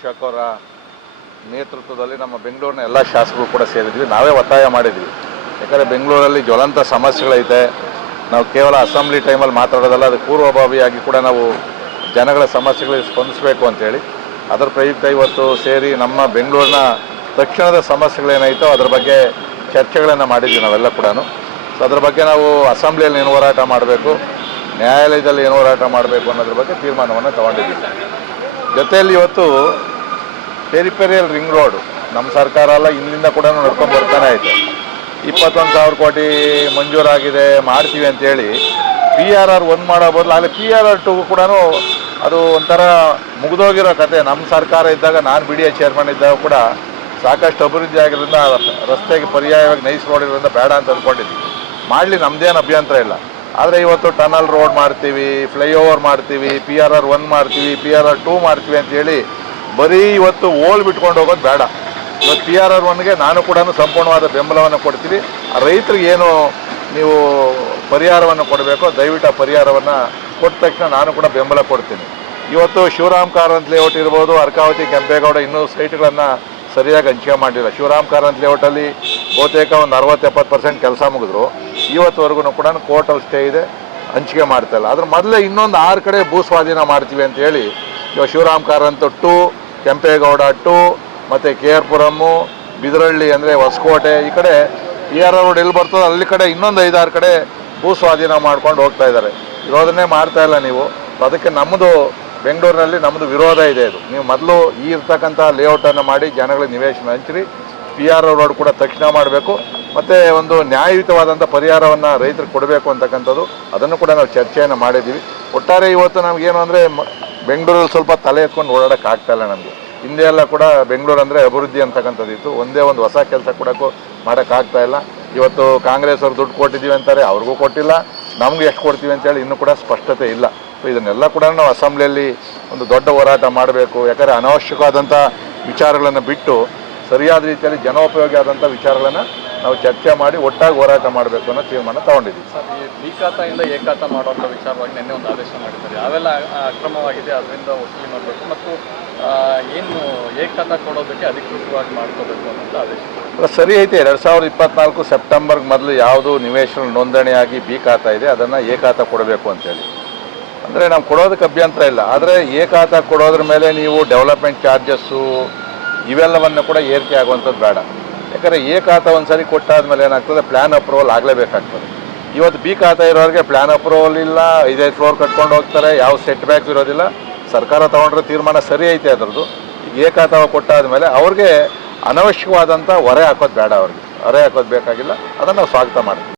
ಅಶೋಕ್ ಅವರ ನೇತೃತ್ವದಲ್ಲಿ ನಮ್ಮ ಬೆಂಗಳೂರಿನ ಎಲ್ಲ ಶಾಸಕರು ಕೂಡ ಸೇರಿದ್ವಿ. ನಾವೇ ಒತ್ತಾಯ ಮಾಡಿದ್ವಿ. ಯಾಕಂದರೆ ಬೆಂಗಳೂರಲ್ಲಿ ಜ್ವಲಂತ ಸಮಸ್ಯೆಗಳೈತೆ. ನಾವು ಕೇವಲ ಅಸೆಂಬ್ಲಿ ಟೈಮಲ್ಲಿ ಮಾತಾಡೋದಲ್ಲ, ಅದು ಪೂರ್ವಭಾವಿಯಾಗಿ ಕೂಡ ನಾವು ಜನಗಳ ಸಮಸ್ಯೆಗಳಿಗೆ ಸ್ಪಂದಿಸಬೇಕು ಅಂತೇಳಿ ಅದರ ಪ್ರಯುಕ್ತ ಇವತ್ತು ಸೇರಿ ನಮ್ಮ ಬೆಂಗಳೂರಿನ ತಕ್ಷಣದ ಸಮಸ್ಯೆಗಳೇನಾಯಿತೋ ಅದರ ಬಗ್ಗೆ ಚರ್ಚೆಗಳನ್ನು ಮಾಡಿದ್ವಿ ನಾವೆಲ್ಲ ಕೂಡ ಸೊ ಅದ್ರ ಬಗ್ಗೆ ನಾವು ಅಸೆಂಬ್ಲಿಯಲ್ಲಿ ಏನು ಹೋರಾಟ ಮಾಡಬೇಕು, ನ್ಯಾಯಾಲಯದಲ್ಲಿ ಏನು ಹೋರಾಟ ಮಾಡಬೇಕು ಅನ್ನೋದ್ರ ಬಗ್ಗೆ ತೀರ್ಮಾನವನ್ನು ತಗೊಂಡಿದ್ದೀವಿ. ಜೊತೆಯಲ್ಲಿ ಇವತ್ತು ಪೆರಿಪೆರಿಯಲ್ ರಿಂಗ್ ರೋಡ್ ನಮ್ಮ ಸರ್ಕಾರ ಎಲ್ಲ ಇಲ್ಲಿಂದ ಕೂಡ ನಡ್ಕೊಂಡು ಬರ್ತಾನೆ ಐತೆ. ಇಪ್ಪತ್ತೊಂದು ಸಾವಿರ ಕೋಟಿ ಮಂಜೂರಾಗಿದೆ, ಮಾಡ್ತೀವಿ ಅಂತೇಳಿ. ಪಿ ಆರ್ ಆರ್ ಒನ್ ಮಾಡೋ ಬದಲು ಅಲ್ಲಿ ಪಿ ಆರ್ ಆರ್ ಟು ಕೂಡ ಅದು ಒಂಥರ ಮುಗಿದೋಗಿರೋ ಕತೆ. ನಮ್ಮ ಸರ್ಕಾರ ಇದ್ದಾಗ, ನಾನು ಬಿ ಡಿ ಎ ಚೇರ್ಮನ್ ಇದ್ದಾಗ ಕೂಡ ಸಾಕಷ್ಟು ಅಭಿವೃದ್ಧಿ ಆಗಿರೋದ್ರಿಂದ ರಸ್ತೆಗೆ ಪರ್ಯಾಯವಾಗಿ ನೈಸ್ ರೋಡ್ ಇರೋದ್ರಿಂದ ಬೇಡ ಅಂತ ಅಂದ್ಕೊಂಡಿದ್ವಿ ಮಾಡಲಿ ನಮ್ಮದೇನು ಅಭ್ಯಂತರ ಇಲ್ಲ. ಆದರೆ ಇವತ್ತು ಟನಲ್ ರೋಡ್ ಮಾಡ್ತೀವಿ ಫ್ಲೈಓವರ್ ಮಾಡ್ತೀವಿ ಪಿ ಆರ್ ಆರ್ ಒನ್ ಮಾಡ್ತೀವಿ ಪಿ ಆರ್ ಆರ್ ಟೂ ಮಾಡ್ತೀವಿ ಅಂತೇಳಿ ಬರೀ ಇವತ್ತು ಓಲ್ ಬಿಟ್ಕೊಂಡು ಹೋಗೋದು ಬೇಡ. ಇವತ್ತು ಪಿ ಆರ್ ಆರ್ ಒನ್ಗೆ ನಾನು ಕೂಡ ಸಂಪೂರ್ಣವಾದ ಬೆಂಬಲವನ್ನು ಕೊಡ್ತೀವಿ ಆ ರೈತರಿಗೆ ಏನು ನೀವು ಪರಿಹಾರವನ್ನು ಕೊಡಬೇಕೋ, ದಯವಿಟ್ಟು ಆ ಪರಿಹಾರವನ್ನು ಕೊಟ್ಟ ತಕ್ಷಣ ನಾನು ಕೂಡ ಬೆಂಬಲ ಕೊಡ್ತೀನಿ. ಇವತ್ತು ಶಿವರಾಮ್ ಕಾರಂತ್ ಲೇಔಟ್ ಇರ್ಬೋದು, ಅರ್ಕಾವತಿ, ಕೆಂಪೇಗೌಡ ಇನ್ನೂ ಸೈಟ್ಗಳನ್ನು ಸರಿಯಾಗಿ ಹಂಚಿಕೆ ಮಾಡಿಲ್ಲ. ಶಿವರಾಮ್ ಕಾರಂತ್ ಲೇಔಟಲ್ಲಿ ಬಹುತೇಕ ಒಂದು ಅರವತ್ತು ಎಪ್ಪತ್ತು ಪರ್ಸೆಂಟ್ ಕೆಲಸ ಮುಗಿದ್ರು. ಇವತ್ತುವರೆಗೂ ಕೂಡ ಕೋರ್ಟಲ್ಲಿ ಸ್ಟೇ ಇದೆ ಹಂಚಿಕೆ ಮಾಡ್ತಾ ಇಲ್ಲ. ಅದ್ರ ಮೊದಲೇ ಇನ್ನೊಂದು ಆರು ಕಡೆ ಭೂ ಸ್ವಾಧೀನ ಮಾಡ್ತೀವಿ ಅಂತ ಹೇಳಿ ಇವಾಗ ಶಿವರಾಮ್ ಕಾರಂತ್ ಟು ಕೆಂಪೇಗೌಡ ಟು, ಮತ್ತು ಕೆ ಆರ್ ಪುರಮ್ಮು ಬಿದರಳ್ಳಿ ಅಂದರೆ ಹೊಸಕೋಟೆ, ಈ ಕಡೆ ಪಿ ಆರ್ ರೋಡ್ ಎಲ್ಲಿ ಬರ್ತದೋ ಅಲ್ಲಿ ಕಡೆ ಇನ್ನೊಂದು ಐದಾರು ಕಡೆ ಭೂ ಸ್ವಾಧೀನ ಮಾಡ್ಕೊಂಡು ಹೋಗ್ತಾ ಇದ್ದಾರೆ. ಇರೋದನ್ನೇ ಮಾಡ್ತಾ ಇಲ್ಲ ನೀವು. ಅದಕ್ಕೆ ನಮ್ಮದು ಬೆಂಗಳೂರಿನಲ್ಲಿ ನಮ್ಮದು ವಿರೋಧ ಇದೆ ಇದು. ನೀವು ಮೊದಲು ಈ ಇರ್ತಕ್ಕಂಥ ಲೇಔಟನ್ನು ಮಾಡಿ ಜನಗಳಿಗೆ ನಿವೇಶನ ಹಂಚಿರಿ. ಪಿ ಆರ್ ರೋಡ್ ಕೂಡ ತಕ್ಷಣ ಮಾಡಬೇಕು. ಮತ್ತು ಒಂದು ನ್ಯಾಯಯುತವಾದಂಥ ಪರಿಹಾರವನ್ನು ರೈತರಿಗೆ ಕೊಡಬೇಕು ಅಂತಕ್ಕಂಥದ್ದು. ಅದನ್ನು ಕೂಡ ನಾವು ಚರ್ಚೆಯನ್ನು ಮಾಡಿದ್ದೀವಿ. ಒಟ್ಟಾರೆ ಇವತ್ತು ನಮಗೇನು ಅಂದರೆ ಬೆಂಗಳೂರಲ್ಲಿ ಸ್ವಲ್ಪ ತಲೆ ಎತ್ಕೊಂಡು ಓಡಾಡಕ್ಕೆ ಇಲ್ಲ ನಮಗೆ. ಹಿಂದೆ ಎಲ್ಲ ಕೂಡ ಬೆಂಗಳೂರು ಅಂದರೆ ಅಭಿವೃದ್ಧಿ ಅಂತಕ್ಕಂಥದ್ದು ಇತ್ತು. ಒಂದೇ ಒಂದು ಹೊಸ ಕೆಲಸ ಕೊಡೋಕ್ಕೂ ಮಾಡೋಕ್ಕಾಗ್ತಾ ಇಲ್ಲ. ಇವತ್ತು ಕಾಂಗ್ರೆಸ್ ಅವ್ರು ದುಡ್ಡು ಕೊಟ್ಟಿದ್ದೀವಿ ಅಂತಾರೆ, ಅವ್ರಿಗೂ ಕೊಟ್ಟಿಲ್ಲ. ನಮ್ಗೆ ಎಷ್ಟು ಕೊಡ್ತೀವಿ ಅಂತೇಳಿ ಇನ್ನೂ ಕೂಡ ಸ್ಪಷ್ಟತೆ ಇಲ್ಲ. ಸೊ ಇದನ್ನೆಲ್ಲ ಕೂಡ ನಾವು ಅಸೆಂಬ್ಲಿಯಲ್ಲಿ ಒಂದು ದೊಡ್ಡ ಹೋರಾಟ ಮಾಡಬೇಕು. ಯಾಕಂದರೆ ಅನಾವಶ್ಯಕವಾದಂಥ ವಿಚಾರಗಳನ್ನು ಬಿಟ್ಟು, ಸರಿಯಾದ ರೀತಿಯಲ್ಲಿ ಜನೋಪಯೋಗಿ ಆದಂಥ ವಿಚಾರಗಳನ್ನು ನಾವು ಚರ್ಚೆ ಮಾಡಿ ಒಟ್ಟಾಗಿ ಹೋರಾಟ ಮಾಡಬೇಕು ಅನ್ನೋ ತೀರ್ಮಾನ ತಗೊಂಡಿದ್ದೀವಿ. ಸರ್ ಈ ಬಿ ಖಾತಾಯಿಂದ ಎ ಖಾತಾ ಮಾಡುವಂಥ ವಿಚಾರವಾಗಿ ನಿನ್ನೆ ಒಂದು ಆದೇಶ ಮಾಡಿದ್ದಾರೆ. ಅವೆಲ್ಲ ಅಕ್ರಮವಾಗಿದೆ ಅದರಿಂದ ವಸೂಲಿ ಮಾಡಬೇಕು ಮತ್ತು ಏನು ಏಕಾತ ಕೊಡೋದಕ್ಕೆ ಅಧಿಕೃತವಾಗಿ ಮಾಡ್ಕೋಬೇಕು ಅನ್ನೋಂಥ ಆದೇಶ. ಸರಿ ಐತೆ. ಎರಡು ಸಾವಿರದ ಇಪ್ಪತ್ನಾಲ್ಕು ಸೆಪ್ಟೆಂಬರ್ಗೆ ಮೊದಲು ಯಾವುದು ನಿವೇಶನ ನೋಂದಣಿಯಾಗಿ ಬಿ ಖಾತ ಇದೆ ಅದನ್ನು ಏಕಾತ ಕೊಡಬೇಕು ಅಂತೇಳಿ. ಅಂದರೆ ನಾವು ಕೊಡೋದಕ್ಕೆ ಅಭ್ಯಂತರ ಇಲ್ಲ. ಆದರೆ ಏಕಾತ ಕೊಡೋದ್ರ ಮೇಲೆ ನೀವು ಡೆವಲಪ್ಮೆಂಟ್ ಚಾರ್ಜಸ್ಸು ಇವೆಲ್ಲವನ್ನು ಕೂಡ ಏರಿಕೆ ಆಗುವಂಥದ್ದು ಬೇಡ. ಯಾಕಂದರೆ ಎ ಖಾತಾ ಒಂದು ಸರಿ ಕೊಟ್ಟಾದ್ಮೇಲೆ ಏನಾಗ್ತದೆ? ಪ್ಲ್ಯಾನ್ ಅಪ್ರೂವಲ್ ಆಗಲೇಬೇಕಾಗ್ತದೆ. ಇವತ್ತು ಬಿ ಖಾತಾ ಇರೋರಿಗೆ ಪ್ಲ್ಯಾನ್ ಅಪ್ರೂವಲ್ ಇಲ್ಲ ಐದೈದು ಫ್ಲೋರ್ ಕಟ್ಕೊಂಡು ಹೋಗ್ತಾರೆ, ಯಾವ ಸೆಟ್ ಬ್ಯಾಕ್ ಇರೋದಿಲ್ಲ. ಸರ್ಕಾರ ತೊಗೊಂಡ್ರೆ ತೀರ್ಮಾನ ಸರಿ ಐತೆ ಅದರದ್ದು. ಎ ಖಾತಾ ಕೊಟ್ಟಾದ್ಮೇಲೆ ಅವ್ರಿಗೆ ಅನವಶ್ಯಕವಾದಂಥ ಹೊರೆ ಹಾಕೋದು ಬೇಡ ಅವ್ರಿಗೆ. ಹೊರೆ ಹಾಕೋದು ಬೇಕಾಗಿಲ್ಲ. ಅದನ್ನು ನಾವು ಸ್ವಾಗತ ಮಾಡ್ತೀವಿ.